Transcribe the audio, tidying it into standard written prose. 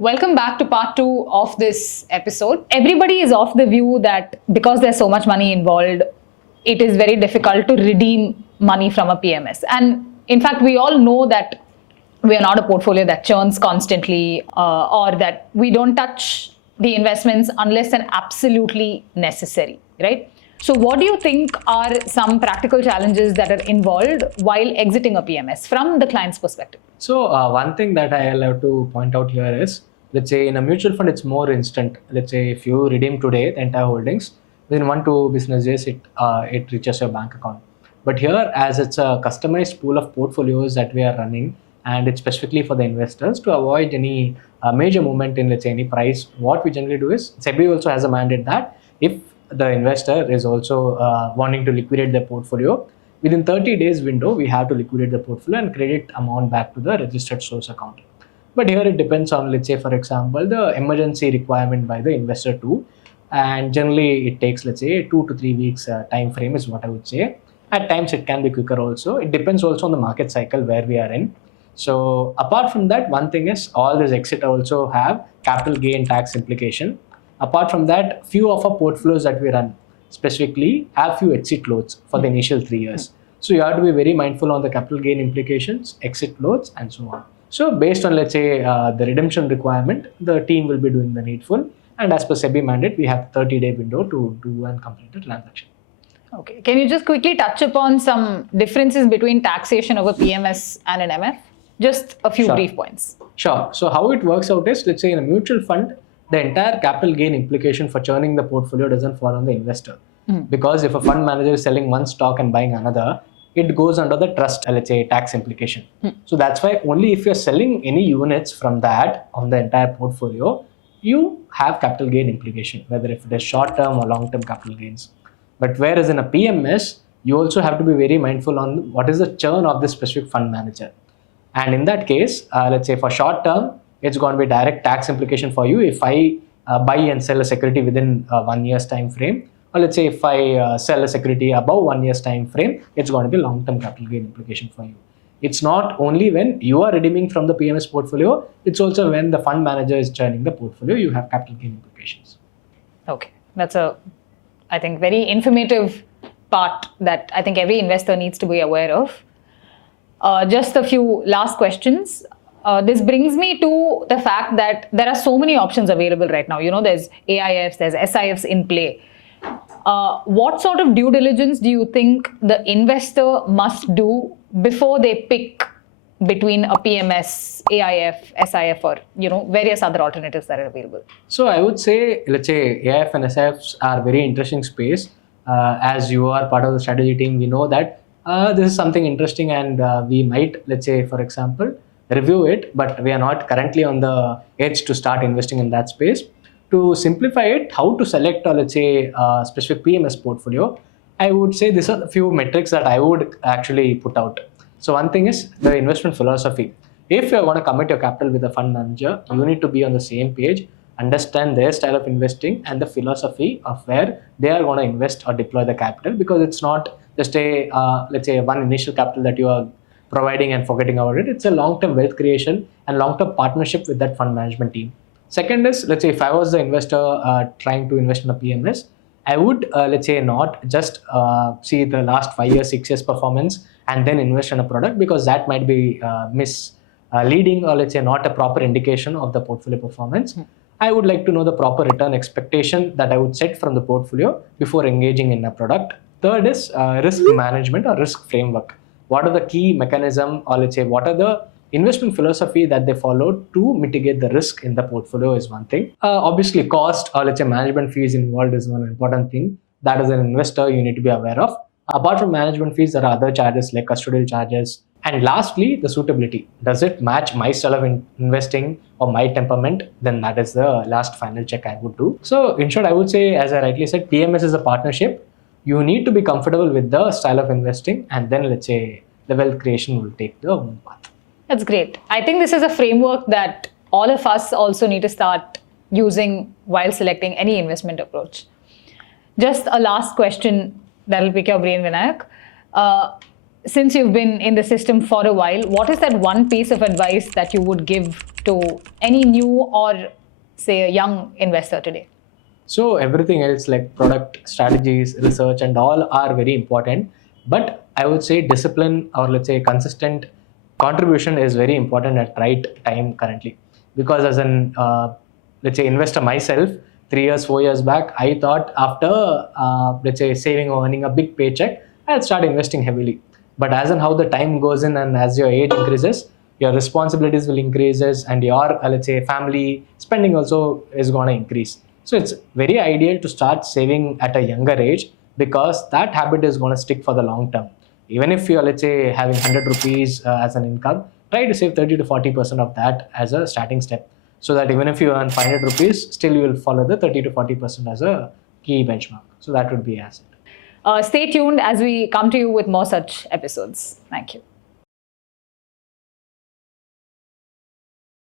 Welcome back to part 2 of this episode. Everybody is of the view that because there's so much money involved, it is very difficult to redeem money from a PMS. And in fact, we all know that we are not a portfolio that churns constantly or that we don't touch the investments unless and absolutely necessary, right? So what do you think are some practical challenges that are involved while exiting a PMS from the client's perspective? So one thing that I'll have to point out here is, let's say in a mutual fund, it's more instant. Let's say if you redeem today the entire holdings, within 1-2 business days, it reaches your bank account. But here, as it's a customized pool of portfolios that we are running, and it's specifically for the investors to avoid any major movement in, let's say, any price, what we generally do is, SEBI also has a mandate that if the investor is also wanting to liquidate their portfolio, within 30 days window, we have to liquidate the portfolio and credit amount back to the registered source account. But here it depends on, let's say, for example, the emergency requirement by the investor too. And generally it takes, let's say, 2 to 3 weeks time frame is what I would say. At times it can be quicker also. It depends also on the market cycle where we are in. So apart from that, one thing is all this exit also have capital gain tax implication. Apart from that, few of our portfolios that we run specifically have few exit loads for the initial 3 years. So you have to be very mindful on the capital gain implications, exit loads, and so on. So based on, let's say, the redemption requirement, the team will be doing the needful. And as per SEBI mandate, we have 30-day window to do and complete the transaction. Okay. Can you just quickly touch upon some differences between taxation of a PMS and an MF? Just a few brief points. Sure. So how it works out is, let's say in a mutual fund, the entire capital gain implication for churning the portfolio doesn't fall on the investor. Because if a fund manager is selling one stock and buying another, it goes under the trust, let's say, tax implication. So that's why only if you're selling any units from that on the entire portfolio, you have capital gain implication, whether if it is short-term or long-term capital gains. But whereas in a PMS, you also have to be very mindful on what is the churn of this specific fund manager. And in that case, let's say for short-term, it's going to be direct tax implication for you if I buy and sell a security within 1 year's time frame. Or let's say if I sell a security above 1 year's time frame, it's going to be long-term capital gain implication for you. It's not only when you are redeeming from the PMS portfolio, it's also when the fund manager is churning the portfolio, you have capital gain implications. Okay. That's a, I think, very informative part that I think every investor needs to be aware of. Just a few last questions. This brings me to the fact that there are so many options available right now. You know, there's AIFs, there's SIFs in play. What sort of due diligence do you think the investor must do before they pick between a PMS, AIF, SIF, or various other alternatives that are available? So I would say, let's say AIF and SIFs are very interesting space. As you are part of the strategy team, we know that this is something interesting, and we might, let's say, for example, review it, but we are not currently on the edge to start investing in that space. To simplify it, how to select, let's say, a specific PMS portfolio, I would say these are a few metrics that I would actually put out. So one thing is the investment philosophy. If you're going to commit your capital with a fund manager, you need to be on the same page, understand their style of investing and the philosophy of where they are going to invest or deploy the capital, because it's not just a, let's say, one initial capital that you are providing and forgetting about it. It's a long-term wealth creation and long-term partnership with that fund management team. Second is, let's say, if I was the investor trying to invest in a PMS, I would, let's say, not just see the last 5 years, 6 years performance and then invest in a product, because that might be misleading or, let's say, not a proper indication of the portfolio performance. I would like to know the proper return expectation that I would set from the portfolio before engaging in a product. Third is risk management or risk framework. What are the key mechanism, or let's say, what are the investment philosophy that they follow to mitigate the risk in the portfolio is one thing. Obviously, cost or, let's say, management fees involved is one important thing that as an investor you need to be aware of. Apart from management fees, there are other charges like custodial charges. And lastly, the suitability. Does it match my style of investing or my temperament? Then that is the last final check I would do. So in short, I would say, as I rightly said, PMS is a partnership. You need to be comfortable with the style of investing, and then, let's say, the wealth creation will take the own path. That's great. I think this is a framework that all of us also need to start using while selecting any investment approach. Just a last question that will pick your brain, Vinayak. since you've been in the system for a while, what is that one piece of advice that you would give to any new or, say, a young investor today? So everything else like product strategies, research, and all are very important. But I would say discipline, or let's say consistent contribution, is very important at right time currently. Because as an let's say investor myself, 3 years, 4 years back, I thought after let's say saving or earning a big paycheck, I'll start investing heavily. But as and how the time goes in and as your age increases, your responsibilities will increases, and your let's say family spending also is going to increase. So it's very ideal to start saving at a younger age, because that habit is going to stick for the long term. Even if you're, let's say, having 100 rupees as an income, try to save 30 to 40% of that as a starting step. So that even if you earn 500 rupees, still you will follow the 30 to 40% as a key benchmark. So that would be asset. Stay tuned as we come to you with more such episodes. Thank you.